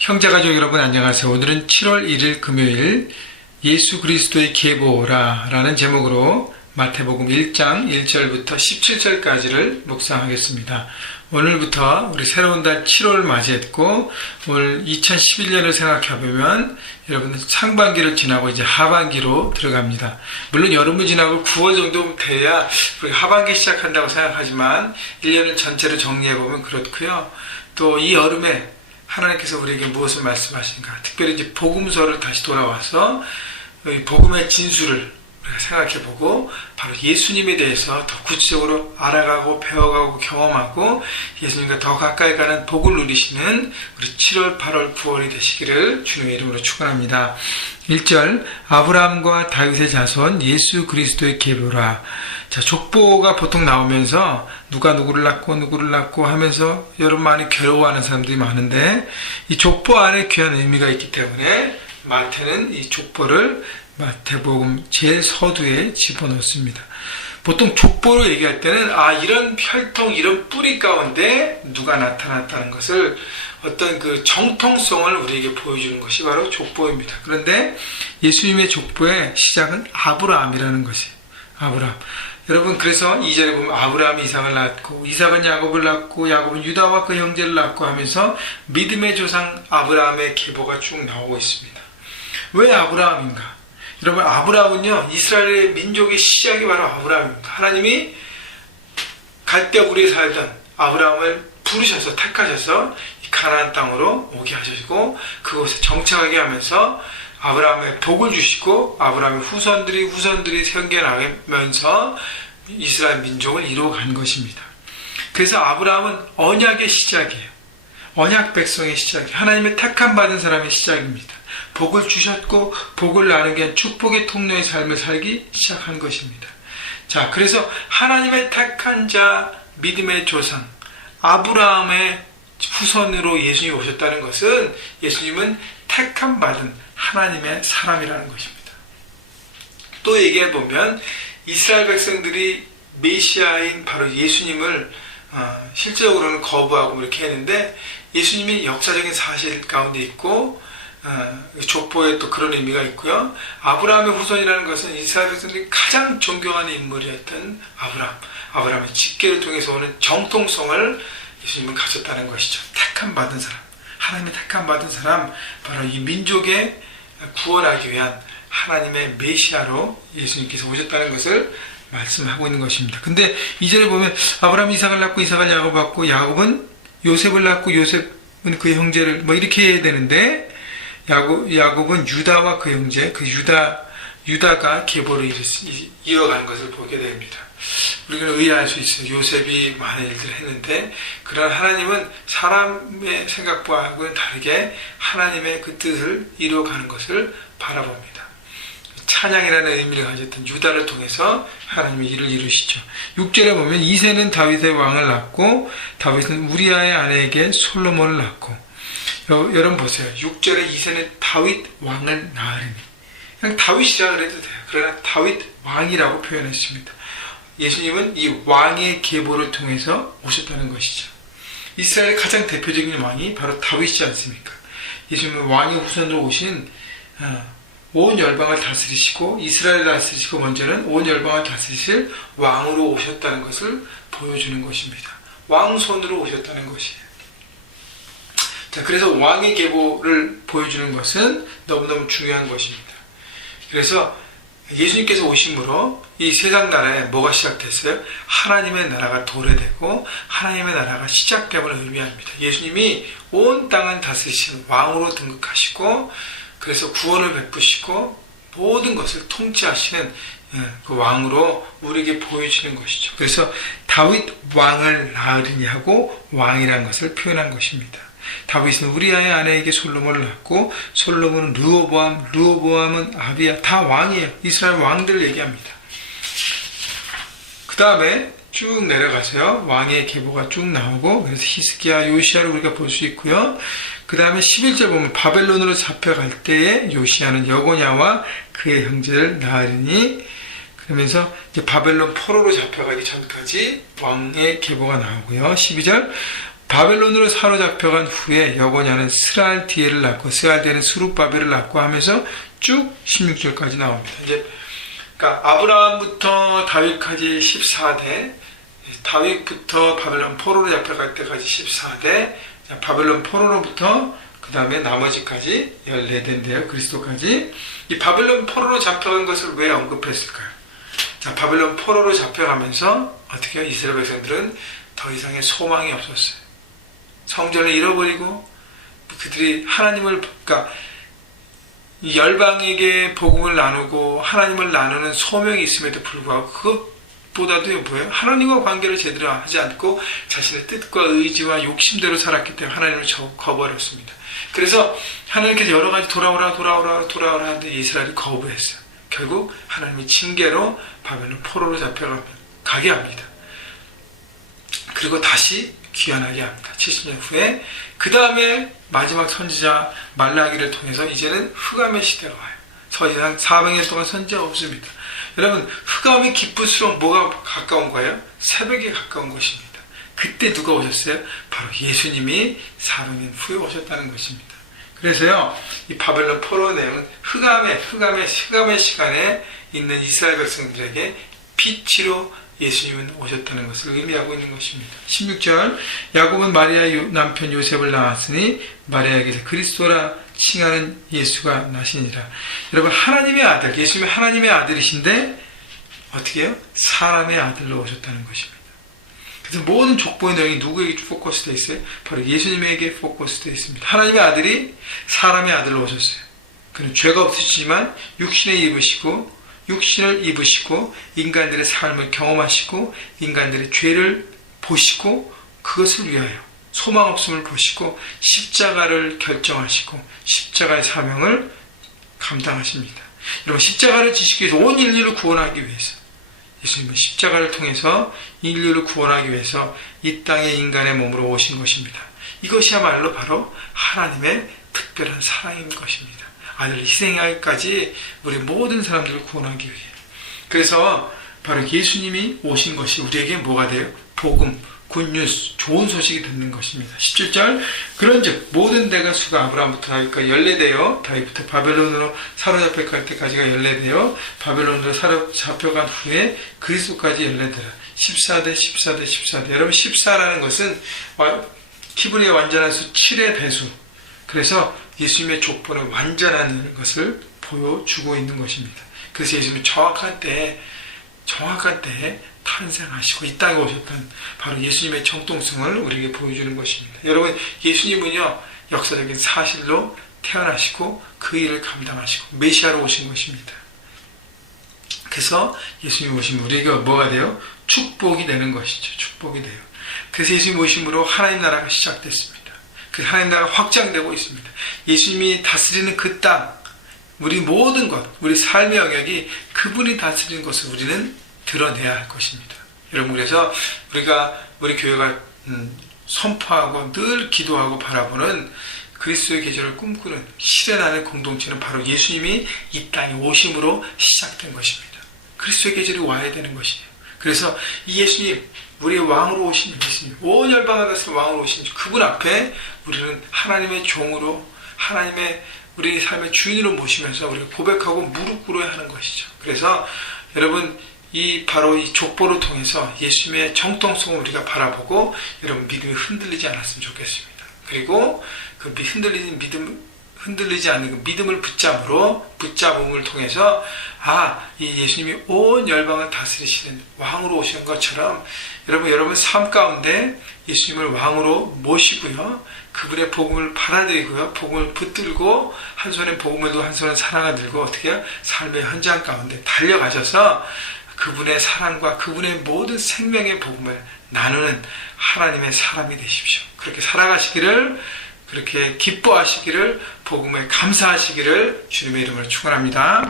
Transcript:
형제가족 여러분 안녕하세요. 오늘은 7월 1일 금요일 예수 그리스도의 계보라 라는 제목으로 마태복음 1장 1절부터 17절까지를 묵상하겠습니다. 오늘부터 우리 새로운 달 7월 맞이했고 오늘 2011년을 생각해보면 여러분 상반기를 지나고 이제 하반기로 들어갑니다. 물론 여름을 지나고 9월 정도 돼야 우리 하반기 시작한다고 생각하지만 1년을 전체로 정리해보면 그렇고요. 또 이 여름에 하나님께서 우리에게 무엇을 말씀하신가? 특별히 이제 복음서를 다시 돌아와서 복음의 진수를 우리가 생각해보고 바로 예수님에 대해서 더 구체적으로 알아가고 배워가고 경험하고 예수님과 더 가까이 가는 복을 누리시는 우리 7월, 8월, 9월이 되시기를 주님의 이름으로 축원합니다. 1절 아브라함과 다윗의 자손 예수 그리스도의 계보라. 자, 족보가 보통 나오면서 누가 누구를 낳고 하면서 여러분 많이 괴로워하는 사람들이 많은데 이 족보 안에 귀한 의미가 있기 때문에 마태는 이 족보를 마태복음 제 서두에 집어넣습니다. 보통 족보로 얘기할 때는 이런 혈통, 이런 뿌리 가운데 누가 나타났다는 것을 어떤 그 정통성을 우리에게 보여주는 것이 바로 족보입니다. 그런데 예수님의 족보의 시작은 아브라함이라는 것이에요. 아브라함. 여러분 그래서 2절에 보면 아브라함이 이삭을 낳고 이삭은 야곱을 낳고 야곱은 유다와 그 형제를 낳고 하면서 믿음의 조상 아브라함의 계보가 쭉 나오고 있습니다. 왜 아브라함인가? 여러분 아브라함은요 이스라엘의 민족의 시작이 바로 아브라함입니다. 하나님이 갈대우리에 살던 아브라함을 부르셔서 택하셔서 이 가나안 땅으로 오게 하시고 그곳에 정착하게 하면서 아브라함의 복을 주시고 아브라함의 후손들이 생겨나면서 이스라엘 민족을 이루어간 것입니다. 그래서 아브라함은 언약의 시작이에요. 언약 백성의 시작이에요. 하나님의 택함 받은 사람의 시작입니다. 복을 주셨고 복을 나누게 한 축복의 통로의 삶을 살기 시작한 것입니다. 자, 그래서 하나님의 택한 자 믿음의 조상 아브라함의 후손으로 예수님이 오셨다는 것은 예수님은 택함 받은 하나님의 사람이라는 것입니다. 또 얘기해보면 이스라엘 백성들이 메시아인 바로 예수님을 실제적으로는 거부하고 이렇게 했는데 예수님이 역사적인 사실 가운데 있고 족보에 또 그런 의미가 있고요. 아브라함의 후손이라는 것은 이스라엘 백성들이 가장 존경하는 인물이었던 아브라함의 직계를 통해서 오는 정통성을 예수님은 가졌다는 것이죠. 택함 받은 사람, 하나님의 택함 받은 사람, 바로 이 민족의 구원하기 위한 하나님의 메시아로 예수님께서 오셨다는 것을 말씀하고 있는 것입니다. 근데 이절에 보면 아브라함이 이삭을 낳고 이삭은 야곱을 낳고 야곱은 요셉을 낳고 요셉은 그의 형제를 이렇게 해야 되는데 야곱은 유다와 그 형제 유다가 계보를 이어가는 것을 보게 됩니다. 우리는 의아할 수 있어요. 요셉이 많은 일들을 했는데 그러나 하나님은 사람의 생각과는 다르게 하나님의 그 뜻을 이루어가는 것을 바라봅니다. 찬양이라는 의미를 가졌던 유다를 통해서 하나님의 일을 이루시죠. 6절에 보면 이새는 다윗의 왕을 낳고 다윗은 우리아의 아내에게 솔로몬을 낳고 여러분 보세요. 6절에 이새는 다윗 왕을 낳으리니 그냥 다윗이라 그래도 돼요. 그러나 다윗 왕이라고 표현했습니다. 예수님은 이 왕의 계보를 통해서 오셨다는 것이죠. 이스라엘의 가장 대표적인 왕이 바로 다윗이지 않습니까? 예수님은 왕의 후손으로 오신 온 열방을 다스리시고 이스라엘을 다스리시고 먼저는 온 열방을 다스리실 왕으로 오셨다는 것을 보여주는 것입니다. 왕손으로 오셨다는 것이에요. 자, 그래서 왕의 계보를 보여주는 것은 너무너무 중요한 것입니다. 그래서 예수님께서 오심으로 이 세상 나라에 뭐가 시작됐어요? 하나님의 나라가 도래되고 하나님의 나라가 시작됨을 의미합니다. 예수님이 온 땅을 다스리시는 왕으로 등극하시고 그래서 구원을 베푸시고 모든 것을 통치하시는 그 왕으로 우리에게 보여주는 것이죠. 그래서 다윗 왕을 낳으리니 하고 왕이라는 것을 표현한 것입니다. 다윗은 우리아의 아내에게 솔로몬을 낳고 솔로몬은 르호보암은 아비야. 다 왕이에요. 이스라엘 왕들을 얘기합니다. 그 다음에 쭉 내려가서요. 왕의 계보가 쭉 나오고 그래서 히스기야, 요시야를 우리가 볼 수 있고요. 그 다음에 11절 보면 바벨론으로 잡혀갈 때에 요시야는 여고냐와 그의 형제를 낳으리니 그러면서 이제 바벨론 포로로 잡혀가기 전까지 왕의 계보가 나오고요. 12절 바벨론으로 사로잡혀간 후에 여고냐는 스알디엘을 낳고 스알디엘은 스룹바벨을 낳고 하면서 쭉 16절까지 나옵니다. 이제 그러니까 아브라함부터 다윗까지 14대, 다윗부터 바벨론 포로로 잡혀갈 때까지 14대, 바벨론 포로로부터 그 다음에 나머지까지 14대인데요. 그리스도까지. 이 바벨론 포로로 잡혀간 것을 왜 언급했을까요? 자, 바벨론 포로로 잡혀가면서 어떻게 해요? 이스라엘 백성들은 더 이상의 소망이 없었어요. 성전을 잃어버리고 그들이 하나님을, 그러니까 열방에게 복음을 나누고 하나님을 나누는 소명이 있음에도 불구하고 그것보다도 뭐예요? 하나님과 관계를 제대로 하지 않고 자신의 뜻과 의지와 욕심대로 살았기 때문에 하나님을 거부하였습니다. 그래서 하나님께서 여러 가지 돌아오라 하는데 이스라엘이 거부했어요. 결국 하나님이 징계로 바벨론 포로로 잡혀가게 합니다. 그리고 다시 귀환하게 합니다. 70년 후에. 그 다음에 마지막 선지자 말라기를 통해서 이제는 흑암의 시대가 와요. 더 이상 400년 동안 선지자가 없습니다. 여러분, 흑암이 기쁠수록 뭐가 가까운 거예요? 새벽이 가까운 것입니다. 그때 누가 오셨어요? 바로 예수님이 400년 후에 오셨다는 것입니다. 그래서요, 이 바벨론 포로 내용은 흑암의 시간에 있는 이스라엘 백성들에게 빛으로 예수님은 오셨다는 것을 의미하고 있는 것입니다. 16절, 야곱은 마리아의 남편 요셉을 낳았으니 마리아에게서 그리스도라 칭하는 예수가 나시니라. 여러분, 하나님의 아들, 예수님이 하나님의 아들이신데 어떻게 해요? 사람의 아들로 오셨다는 것입니다. 그래서 모든 족보의 내용이 누구에게 포커스되어 있어요? 바로 예수님에게 포커스되어 있습니다. 하나님의 아들이 사람의 아들로 오셨어요. 그는 죄가 없으시지만 육신을 입으시고 인간들의 삶을 경험하시고 인간들의 죄를 보시고 그것을 위하여 소망 없음을 보시고 십자가를 결정하시고 십자가의 사명을 감당하십니다. 여러분, 십자가를 지시기 위해서 온 인류를 구원하기 위해서 예수님은 십자가를 통해서 인류를 구원하기 위해서 이 땅에 인간의 몸으로 오신 것입니다. 이것이야말로 바로 하나님의 특별한 사랑인 것입니다. 아들을 희생하기까지 우리 모든 사람들을 구원하기 위해. 그래서 바로 예수님이 오신 것이 우리에게 뭐가 돼요? 복음, 굿뉴스, 좋은 소식이 듣는 것입니다. 17절, 그런즉 모든 대가 수가 아브라함부터 다윗까지 연례되어 다윗부터 바벨론으로 사로잡혀갈 때까지가 연례되어 바벨론으로 사로잡혀간 후에 그리스도까지 연례되라. 14대. 여러분, 14라는 것은 히브리의 완전한 수 7의 배수. 그래서 예수님의 족보는 완전한 것을 보여주고 있는 것입니다. 그래서 예수님이 정확한 때에 탄생하시고 이 땅에 오셨던 바로 예수님의 정통성을 우리에게 보여주는 것입니다. 여러분, 예수님은요, 역사적인 사실로 태어나시고 그 일을 감당하시고 메시아로 오신 것입니다. 그래서 예수님이 오시면 우리에게 뭐가 돼요? 축복이 되는 것이죠. 축복이 돼요. 그래서 예수님 오심으로 하나님 나라가 시작됐습니다. 그 하나님 나라가 확장되고 있습니다. 예수님이 다스리는 그 땅, 우리 모든 것, 우리 삶의 영역이 그분이 다스리는 것을 우리는 드러내야 할 것입니다. 여러분, 그래서 우리 교회가 선포하고 늘 기도하고 바라보는 그리스도의 계절을 꿈꾸는 실현하는 공동체는 바로 예수님이 이 땅에 오심으로 시작된 것입니다. 그리스도의 계절이 와야 되는 것이에요. 그래서 이 예수님, 우리의 왕으로 오신 예수님, 온 열방을 다스리는 왕으로 오신 그분 앞에 우리는 하나님의 종으로, 하나님의 우리 삶의 주인으로 모시면서 우리가 고백하고 무릎 꿇어야 하는 것이죠. 그래서 여러분, 바로 이 족보를 통해서 예수님의 정통성을 우리가 바라보고 여러분 믿음이 흔들리지 않았으면 좋겠습니다. 그리고 그 흔들리지 않는 그 믿음을 붙잡음을 통해서 이 예수님이 온 열방을 다스리시는 왕으로 오신 것처럼 여러분 삶 가운데 예수님을 왕으로 모시고요, 그분의 복음을 받아들이고요, 복음을 붙들고 한 손에 복음을 들고 한 손에 사랑을 들고 어떻게 해요? 삶의 현장 가운데 달려가셔서 그분의 사랑과 그분의 모든 생명의 복음을 나누는 하나님의 사람이 되십시오. 그렇게 살아가시기를, 그렇게 기뻐하시기를, 복음에 감사하시기를 주님의 이름으로 축원합니다.